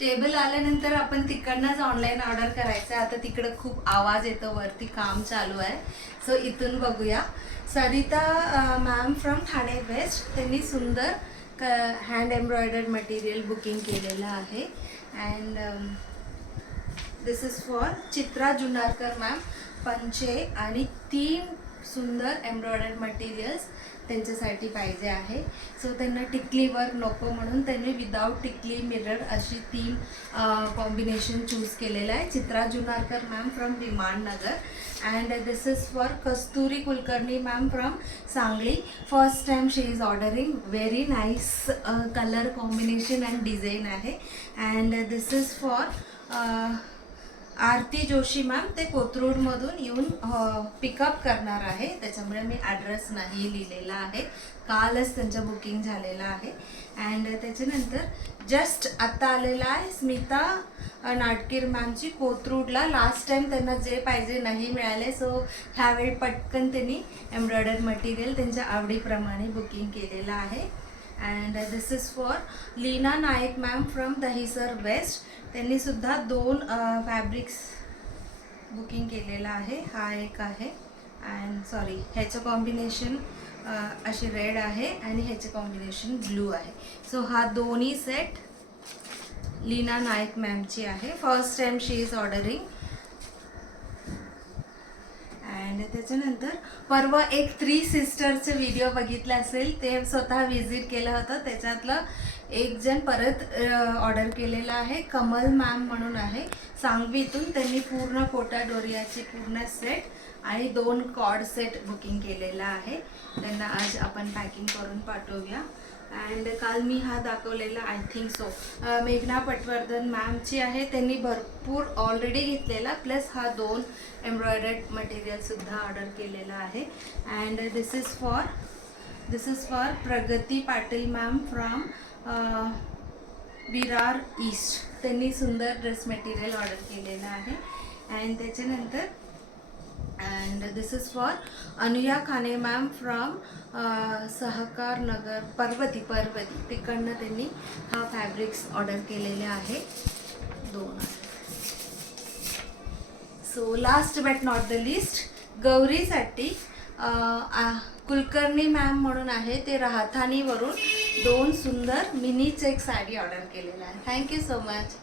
Table आल्यानंतर आपण तिकडनंच online order करायचं. आता तिकडं खूप आवाज येतो, वरती काम चालू आहे. सो इथून बघूया. Sarita ma'am from Thane west, त्यांनी सुंदर हँड एम्ब्रॉयडर्ड मटेरियल बुकिंग केलेलं आहे. And this is for Chitra Junarkar ma'am. पंचे आणि 3 सुंदर एम्ब्रॉयडर्ड मटेरियल्स त्यांच्यासाठी पाहिजे आहे. सो त्यांना टिकली वर्क नको म्हणून त्यांनी विदाऊट टिकली मिरर अशी 3 कॉम्बिनेशन चूज केलेलं आहे. Chitra Junarkar ma'am from Vimannagar. And this is for Kasturi Kulkarni ma'am from Sangli. First time she is ordering. Very nice colour combination and design आहे. And this is for Aarti Joshi ma'am. ते कोथरूडमधून येऊन पिकअप करणार आहे, त्याच्यामुळे मी ॲड्रेस नाही लिहिलेला आहे. कालच त्यांचं बुकिंग झालेलं आहे. अँड त्याच्यानंतर जस्ट आत्ता आलेला आहे स्मिता नाटकीर मॅमची कोथरूडला. लास्ट टाईम त्यांना जे पाहिजे नाही मिळाले, सो ह्यावेळी पटकन त्यांनी एम्ब्रॉयडर्ड मटेरियल त्यांच्या आवडीप्रमाणे बुकिंग केलेलं आहे. And this is for Leena Naik ma'am from Dahisar west. त्यांनी सुद्धा 2 फॅब्रिक्स बुकिंग केलेला आहे. हा एक आहे अँड सॉरी ह्याचं कॉम्बिनेशन अशी रेड आहे आणि ह्याचे कॉम्बिनेशन ब्लू आहे. सो हा दोन्ही सेट लीना नाईक मॅमची आहे. First time she is ordering. And त्याच्यानंतर परवा एक 3 सिस्टरचं व्हिडिओ बघितलं असेल, ते स्वतः विजिट केलं होतं. त्याच्यातलं एक जण परत ऑर्डर केलेला आहे. कमल मॅम म्हणून आहे सांगवीतून. त्यांनी पूर्ण कोटा डोरियाची पूर्ण सेट आणि 2 कॉर्ड सेट बुकिंग केलेला आहे. त्यांना आज आपण पॅकिंग करून पाठवूया. अँड काल मी हा दाखवलेला आय थिंक सो मेघना पटवर्धन मॅमची आहे. त्यांनी भरपूर ऑलरेडी घेतलेला, प्लस हा 2 एम्ब्रॉयडर्ड मटेरियलसुद्धा ऑर्डर केलेला आहे. अँड दिस इज फॉर प्रगती Patil ma'am from Virar east. त्यांनी सुंदर ड्रेस मटेरियल ऑर्डर केलेलं आहे. अँड त्याच्यानंतर and this is for Anuya खाने मॅम फ्रॉम सहकार नगर पर्वती. तिकडनं त्यांनी हा फॅब्रिक्स ऑर्डर केलेले आहे. 2 आहे. So last but not the list, गौरीसाठी कुलकर्णी मॅम म्हणून आहे, ते राहतानीवरून 2 सुंदर मिनी चेक साडी ऑर्डर केलेला आहे. Thank you so much.